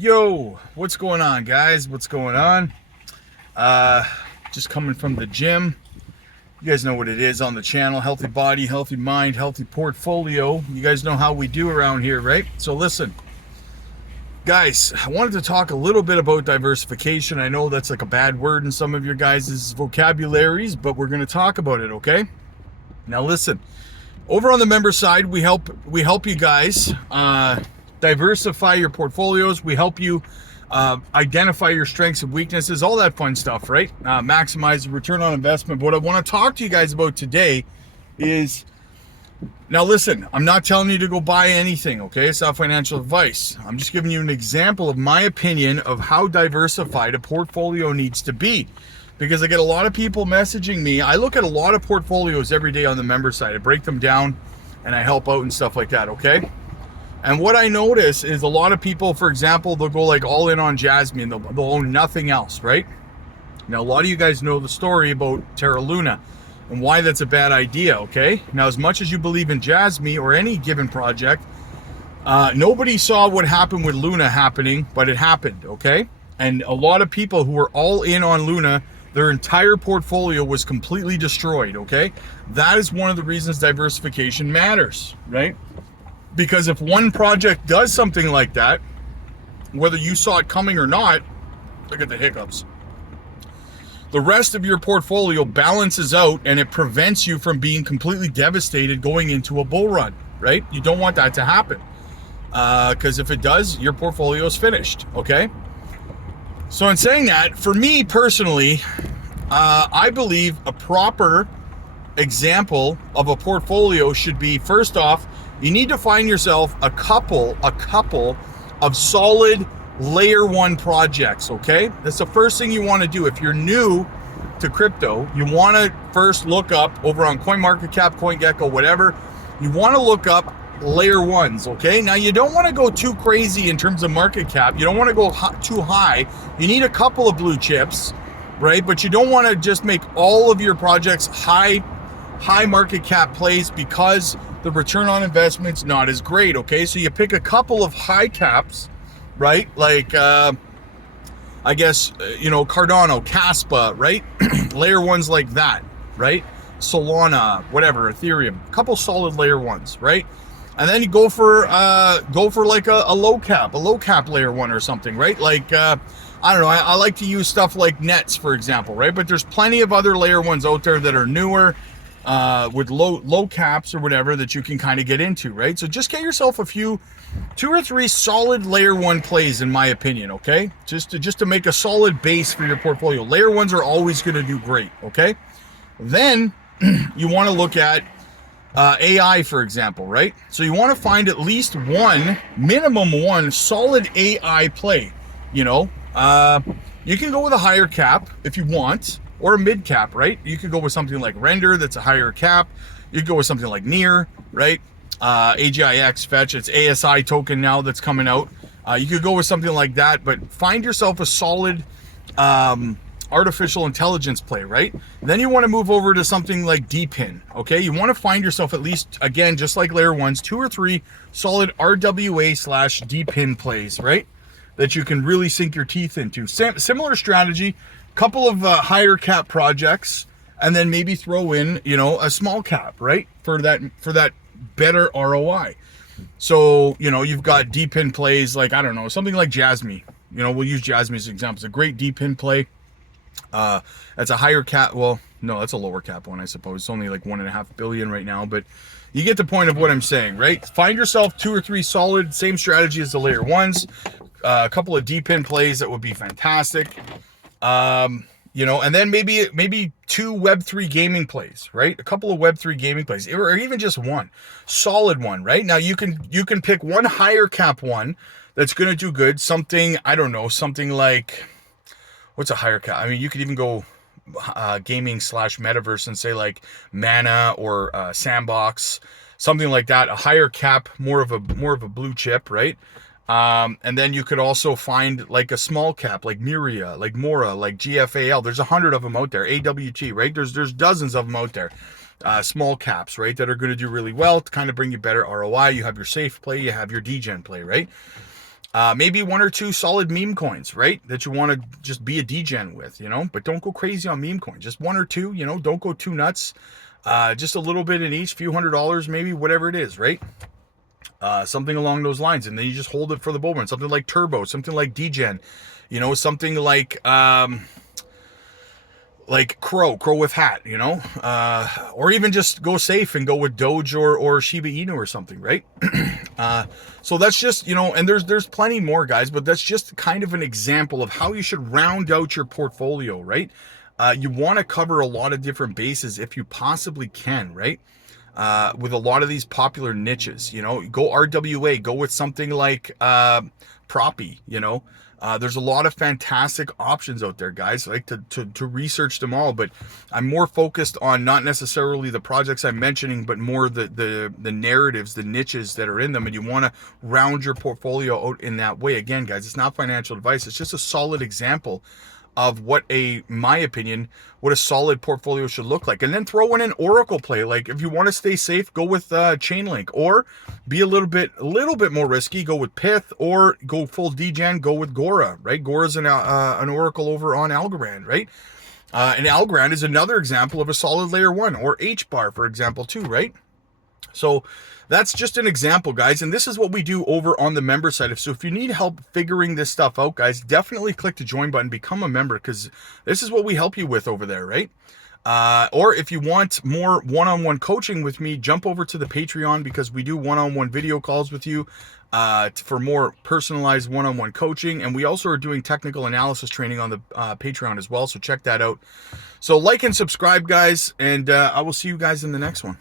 Yo, what's going on, guys? What's going on? Just coming from the gym. You guys know what it is on the channel. Healthy body, healthy mind, healthy portfolio. You guys know how we do around here, right? So listen, guys, I wanted to talk a little bit about diversification. I know that's like a bad word in some of your guys' vocabularies, but we're going to talk about it, okay? Now listen, over on the member side, we help you guys diversify your portfolios. We help you identify your strengths and weaknesses, all that fun stuff, right? Maximize the return on investment. But what I want to talk to you guys about today is, now listen, I'm not telling you to go buy anything, okay? It's not financial advice. I'm just giving you an example of my opinion of how diversified a portfolio needs to be. Because I get a lot of people messaging me. I look at a lot of portfolios every day on the member side. I break them down and I help out and stuff like that, okay? And what I notice is a lot of people, for example, they'll go like all in on JASMY and they'll own nothing else, right? Now, a lot of you guys know the story about Terra Luna and why that's a bad idea, okay? Now, as much as you believe in JASMY or any given project, nobody saw what happened with Luna happening, but it happened, okay? And a lot of people who were all in on Luna, their entire portfolio was completely destroyed, okay? That is one of the reasons diversification matters, right? Because if one project does something like that, whether you saw it coming or not, look at the hiccups, the rest of your portfolio balances out and it prevents you from being completely devastated going into a bull run, right? You don't want that to happen. Because if it does, your portfolio is finished, okay? So in saying that, for me personally, I believe a proper example of a portfolio should be, first off, you need to find yourself a couple of solid layer one projects, okay? That's the first thing you want to do. If you're new to crypto, you want to first look up over on CoinMarketCap, CoinGecko, whatever. You want to look up layer ones, okay? Now, you don't want to go too crazy in terms of market cap. You don't want to go too high. You need a couple of blue chips, right? But you don't want to just make all of your projects high market cap plays because the return on investment's not as great, okay? So you pick a couple of high caps, right? Like, I guess, Cardano, KASPA, right? Layer ones like that, right? Solana, whatever, Ethereum, a couple solid layer ones, right? And then you go for like a low cap layer one or something, right? Like, I don't know, I like to use stuff like Nets, for example, right? But there's plenty of other layer ones out there that are newer, with low caps or whatever that you can kind of get into, right? So just get yourself two or three solid layer one plays, in my opinion, okay? Just to make a solid base for your portfolio. Layer ones are always going to do great, okay? Then you want to look at AI, for example, right? So you want to find at least minimum one solid AI play. You can go with a higher cap if you want, or a mid cap, right? You could go with something like Render, that's a higher cap. You could go with something like Near, right? AGIX, Fetch, it's ASI token now that's coming out. You could go with something like that, but find yourself a solid artificial intelligence play, right? Then you want to move over to something like DPIN, okay? You want to find yourself at least, again, just like layer ones, 2 or 3 solid RWA/DPIN plays, right? That you can really sink your teeth into. Similar strategy, couple of higher cap projects, and then maybe throw in, a small cap, right? For that better ROI. So, you've got DPIN plays like, I don't know, something like JASMY. We'll use JASMY as an example. It's a great DPIN play. That's a higher cap. Well, no, that's a lower cap one, I suppose. It's only like 1.5 billion right now, but you get the point of what I'm saying, right? Find yourself 2 or 3 solid, same strategy as the layer ones, a couple of DPIN plays that would be fantastic. And then maybe 2 Web3 gaming plays, right? A couple of Web3 gaming plays, or even just one solid one, right? Now you can pick one higher cap one that's going to do good. Something, I don't know, something like, what's a higher cap? I mean, you could even go gaming / metaverse and say like Mana or Sandbox, something like that. A higher cap, more of a blue chip, right? And then you could also find like a small cap, like Miria, like Mora, like GFAL. There's 100 of them out there. AWT, right? There's dozens of them out there. Small caps, right? That are going to do really well to kind of bring you better ROI. You have your safe play, you have your degen play, right? Maybe one or two solid meme coins, right? That you want to just be a degen with, you know, but don't go crazy on meme coins. Just one or two, you know, don't go too nuts. Just a little bit in each, few $100s, maybe, whatever it is, right? Something along those lines. And then you just hold it for the bull run. Something like Turbo, something like degen, you know, something like Crow with hat, you know, or even just go safe and go with Doge or Shiba Inu or something, right? So that's just, you know, and there's plenty more, guys, but that's just kind of an example of how you should round out your portfolio, right? You want to cover a lot of different bases if you possibly can, right? With a lot of these popular niches, you know, go RWA, go with something like Proppy, you know. There's a lot of fantastic options out there, guys. I like to research them all, but I'm more focused on not necessarily the projects I'm mentioning, but more the narratives, the niches that are in them, and you want to round your portfolio out in that way. Again, guys, it's not financial advice. It's just a solid example of what my opinion, what a solid portfolio should look like. And then throw in an Oracle play. Like if you want to stay safe, go with Chainlink, or be a little bit more risky, go with Pith, or go full degen, go with Gora, right? Gora's an Oracle over on Algorand, right? And Algorand is another example of a solid layer one, or HBAR, for example, too, right? So that's just an example, guys. And this is what we do over on the member side. So if you need help figuring this stuff out, guys, definitely click the join button, become a member, because this is what we help you with over there, right? Or if you want more one-on-one coaching with me, jump over to the Patreon, because we do one-on-one video calls with you for more personalized one-on-one coaching. And we also are doing technical analysis training on the Patreon as well. So check that out. So like and subscribe, guys, and I will see you guys in the next one.